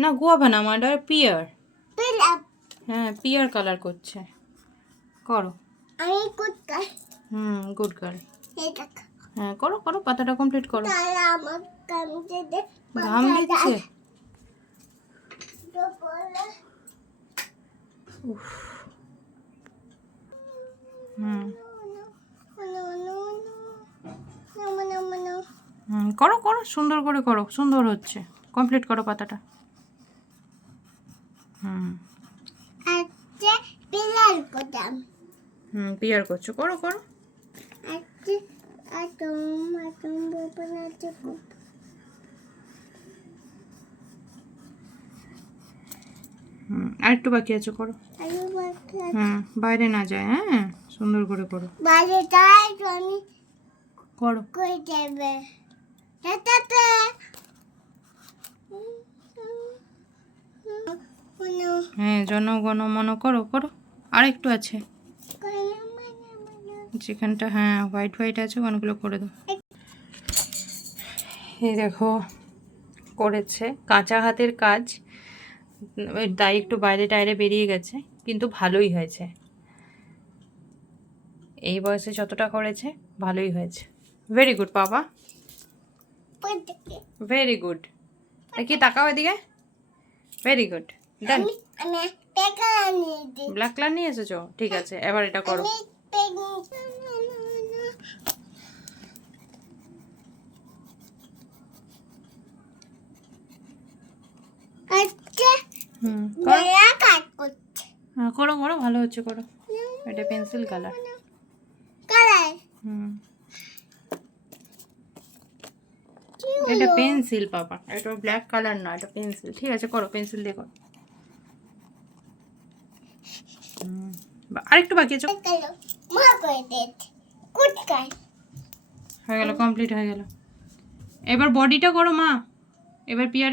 না গুয়াভা না আমার পিয়ার। পিলার। হ্যাঁ পিয়ার কালার করছে, করো। আমি গুড গার্ল। Good girl. এই দেখ। হ্যাঁ করো করো, পাতাটা কমপ্লিট করো। তারা আমার কামতে দে। ঘাম দিচ্ছে। তো বলে উফ। হুম করো করো, সুন্দর করে করো, সুন্দর হচ্ছে। কমপ্লিট করো পাতাটা। আজকে পিলার করতাম। পিয়ার করছো, করো করো। আজকে আতম বানাতে খুব আর একটু বাকি আছে, করো। আলু বাটা। বাইরে না যায়, হ্যাঁ সুন্দর করে করো। বাইরে যাই তো আমি করো। কই যাবে তাতে হ্যাঁ জনগণ মন করো করো। আর একটু আছে যেখানটা, হ্যাঁ হোয়াইট হোয়াইট আছে ওখানগুলো করে দাও। এই দেখো করেছে, কাঁচা হাতের কাজ, তাই একটু বাইরে টাইরে বেরিয়ে গেছে, কিন্তু ভালোই হয়েছে। এই বয়সে যতটা করেছে ভালোই হয়েছে। ভেরি গুড বাবা, ভেরি গুড। দেখি তাকাও এদিকে, ভেরি গুড। দেন আমি টাকা নিয়ে দিই। ব্ল্যাক কালার নিয়ে এসেছো, ঠিক আছে এবার এটা করো। আচ্ছা করো। মেরা কাট করছে হ্যাঁ করো করো, ভালো হচ্ছে, করো। এটা পেন্সিল কালার। কালার এটা পেন্সিল বাবা, এটা ব্ল্যাক কালার না, এটা পেন্সিল। ঠিক আছে করো, পেন্সিল দিয়ে করো। আরেকটু বাকি আছে। কালো মা করে দে গুড গার্ল। হয়ে গেল, কমপ্লিট হয়ে গেল। এবার বডিটা করো মা, এবার পিয়ার